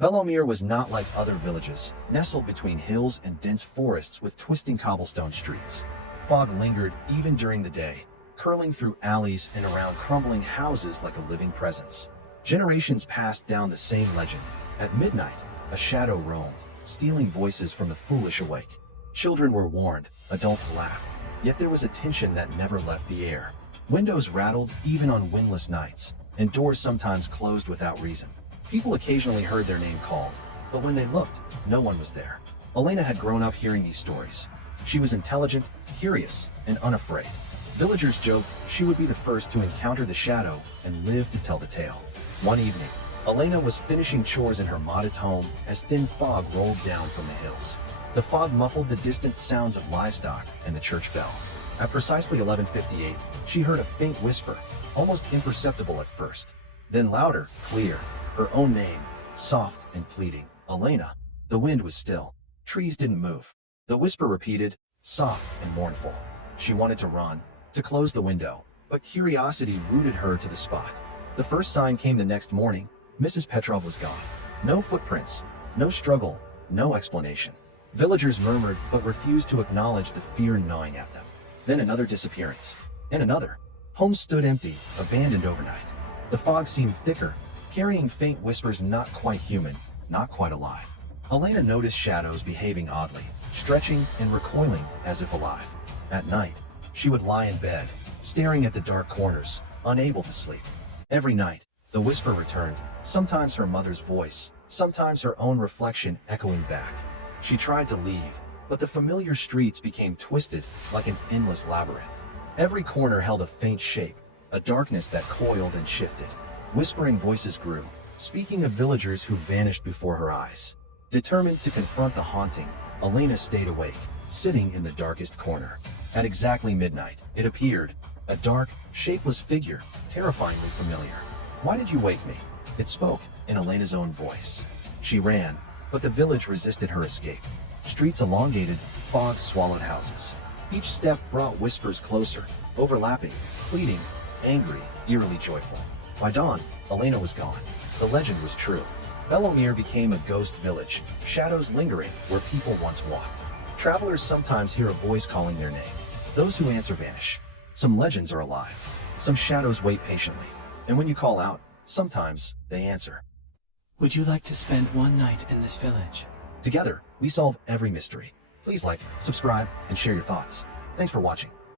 Belomir was not like other villages, nestled between hills and dense forests with twisting cobblestone streets. Fog lingered even during the day, curling through alleys and around crumbling houses like a living presence. Generations passed down the same legend. At midnight, a shadow roamed, stealing voices from the foolish awake. Children were warned, adults laughed, yet there was a tension that never left the air. Windows rattled even on windless nights, and doors sometimes closed without reason. People occasionally heard their name called, but when they looked, no one was there. Elena had grown up hearing these stories. She was intelligent, curious, and unafraid. Villagers joked she would be the first to encounter the shadow and live to tell the tale. One evening, Elena was finishing chores in her modest home as thin fog rolled down from the hills. The fog muffled the distant sounds of livestock and the church bell. At precisely 11:58, she heard a faint whisper, almost imperceptible at first. Then louder, clear, her own name, soft and pleading, Elena. The wind was still. Trees didn't move. The whisper repeated, soft and mournful. She wanted to run, to close the window, but curiosity rooted her to the spot. The first sign came the next morning. Mrs. Petrov was gone. No footprints, no struggle, no explanation. Villagers murmured but refused to acknowledge the fear gnawing at them. Then another disappearance, and another. Homes stood empty, abandoned overnight. The fog seemed thicker, carrying faint whispers not quite human, not quite alive. Elena noticed shadows behaving oddly, stretching and recoiling as if alive. At night, she would lie in bed, staring at the dark corners, unable to sleep. Every night, the whisper returned, sometimes her mother's voice, sometimes her own reflection echoing back. She tried to leave, but the familiar streets became twisted like an endless labyrinth. Every corner held a faint shape, a darkness that coiled and shifted. Whispering voices grew, speaking of villagers who vanished before her eyes. Determined to confront the haunting, Elena stayed awake, sitting in the darkest corner. At exactly midnight, it appeared, a dark, shapeless figure, terrifyingly familiar. "Why did you wake me?" It spoke, in Elena's own voice. She ran, but the village resisted her escape. Streets elongated, fog swallowed houses. Each step brought whispers closer, overlapping, pleading, angry, eerily joyful. By dawn, Elena was gone. The legend was true. Belomir became a ghost village, shadows lingering where people once walked. Travelers sometimes hear a voice calling their name. Those who answer vanish. Some legends are alive. Some shadows wait patiently. And when you call out, sometimes they answer. Would you like to spend one night in this village? Together, we solve every mystery. Please like, subscribe, and share your thoughts. Thanks for watching.